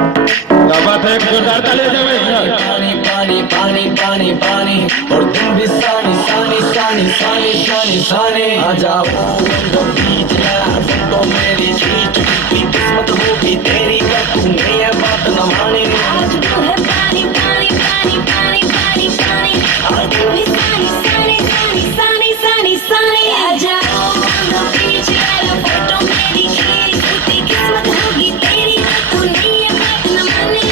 क्या बात है, एक जोरदार ताली बजाओ। पानी पानी पानी पानी पानी और तुम भी सानी सानी सानी सानी सानी सानी आ जाओ तो बीच यार तो मेरी खींच की किस्मत होगी तेरी क्या तूने ये बात न मानी। आज तू है पानी पानी पानी पानी पानी पानी और तू भी सानी सानी सानी सानी सानी सानी आ जाओ तो बीच यार फोटो मेरी खींच किस्मत होगी तेरी तूने ये बात न मानी।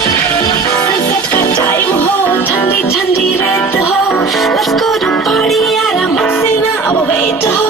सनसेट का टाइम हो ठंडी ठंडी रात हो लेट्स गो टू पार्टी यार मुझसे ना अब वेट हो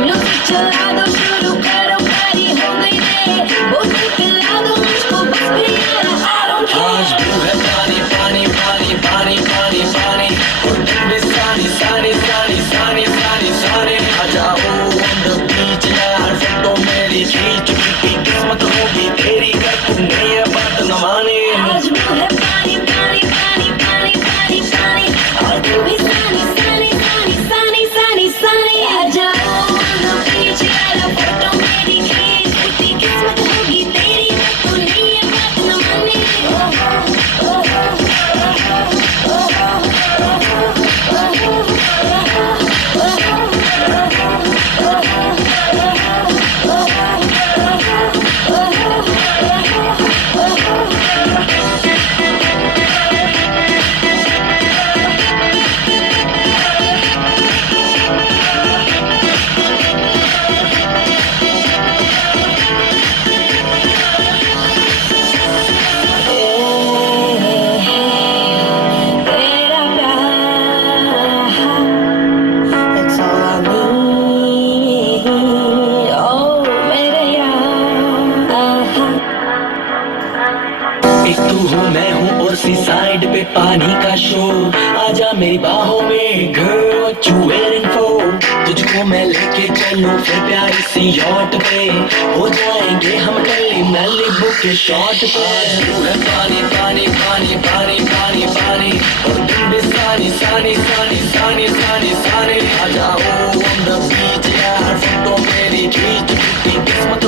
म्यूजिक चला दो शुरू करो पार्टी हो गई रे बोतल पिला दो मुझको बस भी यार I don't आज care। तू है पानी पानी पानी पानी पानी पानी और तुम भी सानी सानी सानी सानी सानी सानी आ जाओ on the beach यार फोटो मेरी खींच की किस्मत होगी तेरी क्या तूने ये बात न मानी। आज तू है पानी पानी पानी पानी पानी पानी और तू भी सानी सानी सानी सानी सानी सानी आ जाओ तो बीच यार फोटो मेरी खींच की किस्मत होगी तेरी तूने ये बात न मानी। तेरा प्यार It's all I need, oh मेरे यार। एक तू हूँ मैं हूँ और सी साइड पे पानी का शोर आजा मेरी बाहों में girl what you waiting for तुझको मैं लेके चलूं फिर प्यारी सी यॉट पे हो जाएंगे हम कली मैलिबू के शॉट पे। आज तू है पानी पानी पानी पानी पानी पानी और तुम भी सानी सानी सानी सानी सानी सानी आ जाओ on the beach यार फोटो मेरी खींच की किस्मत